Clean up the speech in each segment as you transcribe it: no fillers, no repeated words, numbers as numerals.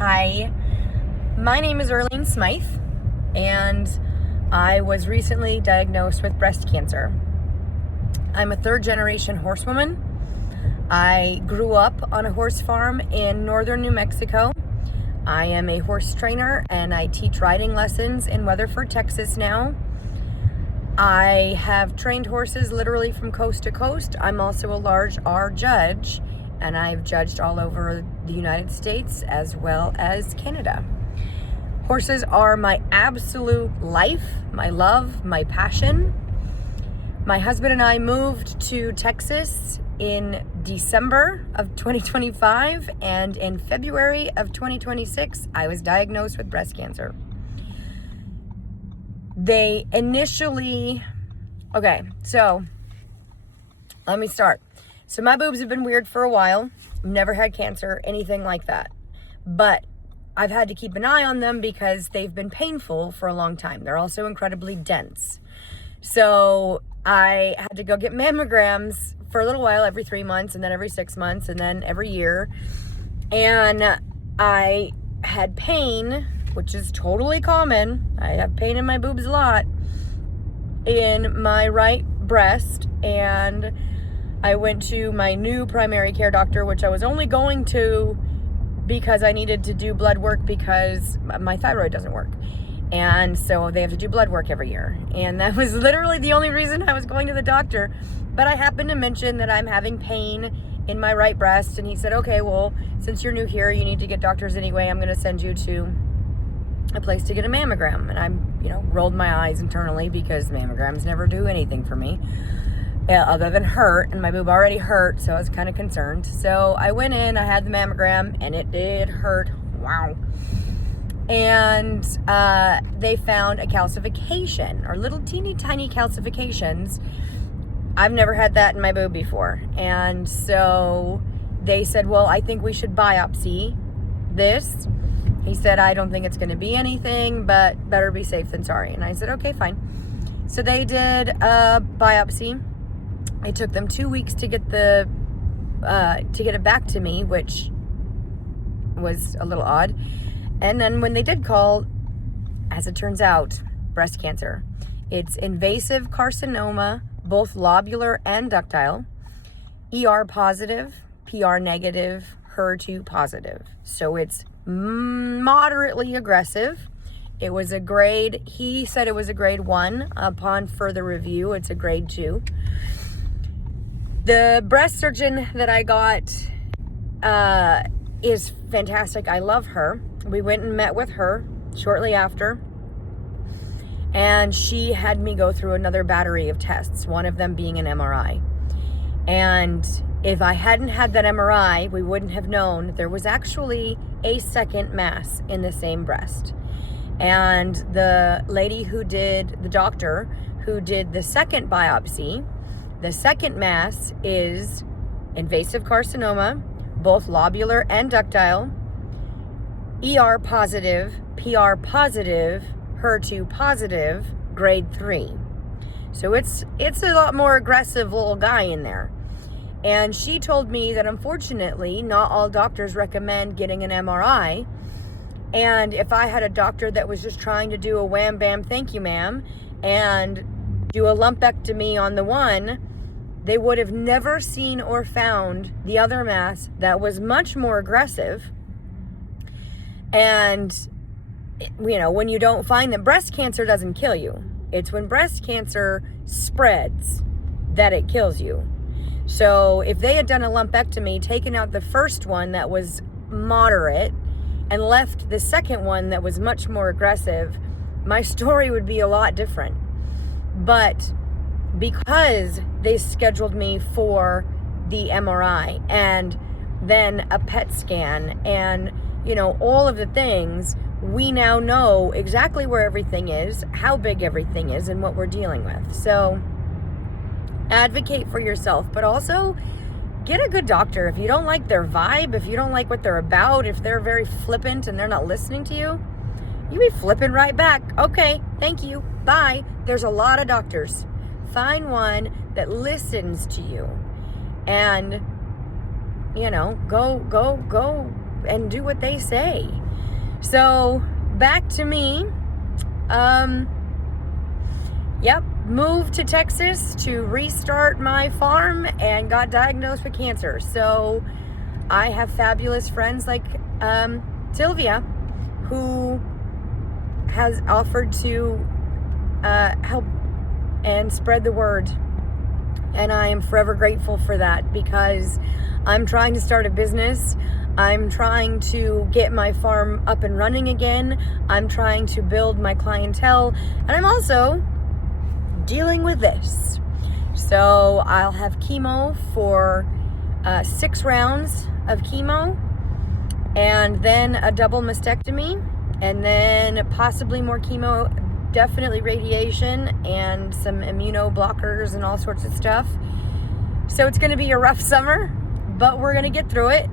Hi, my name is Earlene Smythe, and I was recently diagnosed with breast cancer. I'm a third-generation horsewoman. I grew up on a horse farm in northern New Mexico. I am a horse trainer, and I teach riding lessons in Weatherford, Texas now. I have trained horses literally from coast to coast. I'm also a large R judge, and I've judged all over the United States as well as Canada. Horses are my absolute life, my love, my passion. My husband and I moved to Texas in December of 2025, and in February of 2026, I was diagnosed with breast cancer. So let me start. So my boobs have been weird for a while. Never had cancer, anything like that. But I've had to keep an eye on them because they've been painful for a long time. They're also incredibly dense. So I had to go get mammograms for a little while, every 3 months, and then every 6 months, and then every year. And I had pain, which is totally common. I have pain in my boobs a lot, in my right breast, and I went to my new primary care doctor, which I was only going to because I needed to do blood work because my thyroid doesn't work. And so they have to do blood work every year. And that was literally the only reason I was going to the doctor. But I happened to mention that I'm having pain in my right breast. And he said, okay, well, since you're new here, you need to get doctors anyway. I'm going to send you to a place to get a mammogram. And I, rolled my eyes internally because mammograms never do anything for me other than hurt. And my boob already hurt, so I was kind of concerned. So I went in, I had the mammogram, and it did hurt. Wow. And they found a calcification, or little teeny tiny calcifications. I've never had that in my boob before. And so they said, well, I think we should biopsy this. He said, I don't think it's going to be anything, but better be safe than sorry. And I said, okay, fine. So they did a biopsy. It took them 2 weeks to get it back to me, which was a little odd. And then when they did call, as it turns out, breast cancer. It's invasive carcinoma, both lobular and ductile, ER positive, PR negative, HER2 positive. So it's moderately aggressive. It was he said it was a grade 1. Upon further review, it's a grade 2. The breast surgeon that I got is fantastic. I love her. We went and met with her shortly after, and she had me go through another battery of tests, one of them being an MRI. And if I hadn't had that MRI, we wouldn't have known there was actually a second mass in the same breast. And the doctor who did the second biopsy, the second mass is invasive carcinoma, both lobular and ductile, ER positive, PR positive, HER2 positive, grade 3. So it's a lot more aggressive little guy in there. And she told me that unfortunately, not all doctors recommend getting an MRI. And if I had a doctor that was just trying to do a wham bam thank you ma'am and do a lumpectomy on the one, they would have never seen or found the other mass that was much more aggressive. And, when you don't find that breast cancer doesn't kill you, it's when breast cancer spreads that it kills you. So if they had done a lumpectomy, taken out the first one that was moderate and left the second one that was much more aggressive, my story would be a lot different. But because they scheduled me for the MRI and then a PET scan and, all of the things, we now know exactly where everything is, how big everything is, and what we're dealing with. So advocate for yourself, but also get a good doctor. If you don't like their vibe, if you don't like what they're about, if they're very flippant and they're not listening to you, you be flipping right back. Okay, thank you, bye. There's a lot of doctors. Find one that listens to you and, go and do what they say. So back to me. Moved to Texas to restart my farm and got diagnosed with cancer. So I have fabulous friends like Sylvia, who has offered to help and spread the word. And I am forever grateful for that, because I'm trying to start a business. I'm trying to get my farm up and running again. I'm trying to build my clientele. And I'm also dealing with this. So I'll have chemo for 6 rounds of chemo, and then a double mastectomy, and then possibly more chemo, definitely radiation, and some immunoblockers and all sorts of stuff. So it's going to be a rough summer, but we're going to get through it.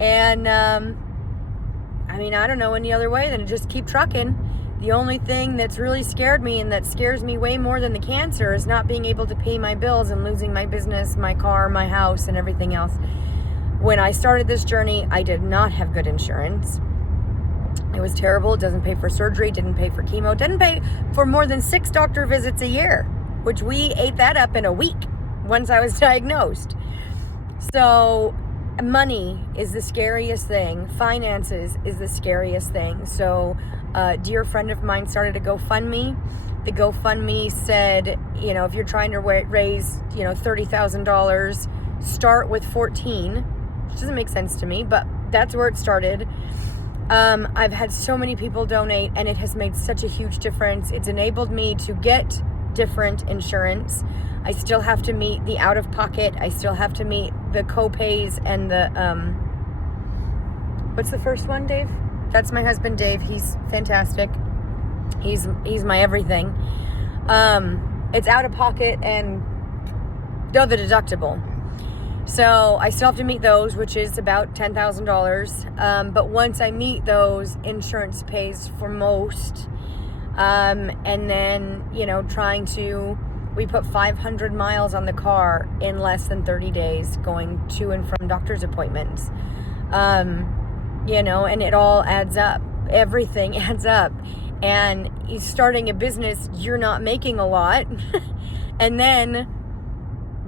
And I don't know any other way than to just keep trucking. The only thing that's really scared me, and that scares me way more than the cancer, is not being able to pay my bills and losing my business, my car, my house, and everything else. When I started this journey, I did not have good insurance. It was terrible. It doesn't pay for surgery, didn't pay for chemo, didn't pay for more than 6 doctor visits a year, which we ate that up in a week once I was diagnosed. So money is the scariest thing. Finances is the scariest thing. So a dear friend of mine started a GoFundMe. The GoFundMe said, if you're trying to raise, $30,000, start with 14, which doesn't make sense to me, but that's where it started. I've had so many people donate, and it has made such a huge difference. It's enabled me to get different insurance. I still have to meet the out-of-pocket. I still have to meet the co-pays and the, what's the first one, Dave? That's my husband, Dave. He's fantastic. He's my everything. It's out-of-pocket and the deductible. So I still have to meet those, which is about $10,000. But once I meet those, insurance pays for most. And then, we put 500 miles on the car in less than 30 days going to and from doctor's appointments. And it all adds up. Everything adds up. And starting a business, you're not making a lot. And then,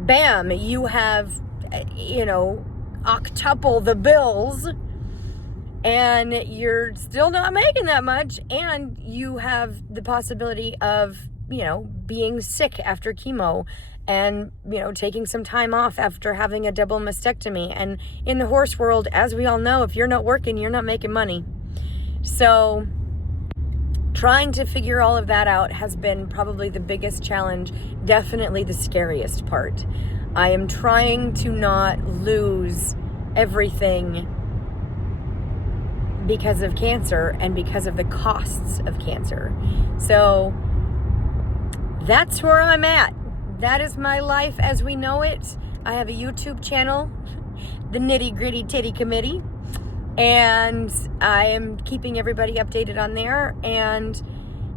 bam, you have, octuple the bills, and you're still not making that much. And you have the possibility of, being sick after chemo, and, taking some time off after having a double mastectomy. And in the horse world, as we all know, if you're not working, you're not making money. So trying to figure all of that out has been probably the biggest challenge, definitely the scariest part. I am trying to not lose everything because of cancer and because of the costs of cancer. So that's where I'm at. That is my life as we know it. I have a YouTube channel, the Nitty Gritty Titty Committee, and I am keeping everybody updated on there. And,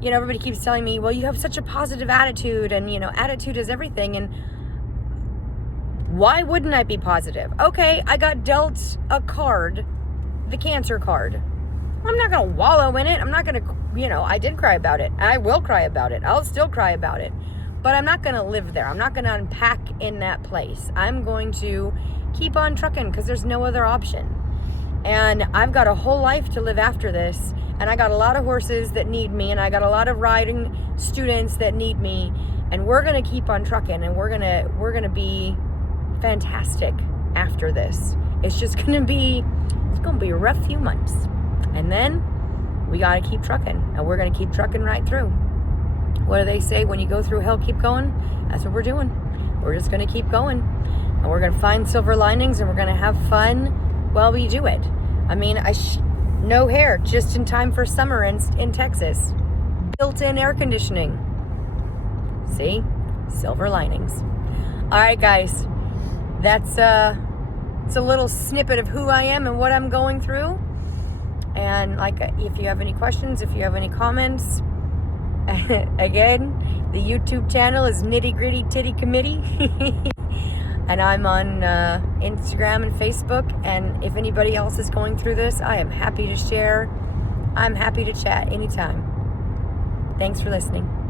everybody keeps telling me, well, you have such a positive attitude, and, attitude is everything. And why wouldn't I be positive? Okay, I got dealt a card, the cancer card. I'm not going to wallow in it. I'm not going to, I did cry about it. I will cry about it. I'll still cry about it. But I'm not going to live there. I'm not going to unpack in that place. I'm going to keep on trucking because there's no other option. And I've got a whole life to live after this. And I got a lot of horses that need me. And I got a lot of riding students that need me. And we're going to keep on trucking. And we're going to be fantastic after this. It's going to be a rough few months. And then we got to keep trucking. And we're going to keep trucking right through. What do they say? When you go through hell, keep going. That's what we're doing. We're just going to keep going. And we're going to find silver linings, and we're going to have fun while we do it. No hair, just in time for summer in Texas. Built-in air conditioning. See? Silver linings. All right, guys. It's a little snippet of who I am and what I'm going through. And if you have any questions, if you have any comments, again, the YouTube channel is Nitty Gritty Titty Committee. And I'm on Instagram and Facebook. And if anybody else is going through this, I am happy to share. I'm happy to chat anytime. Thanks for listening.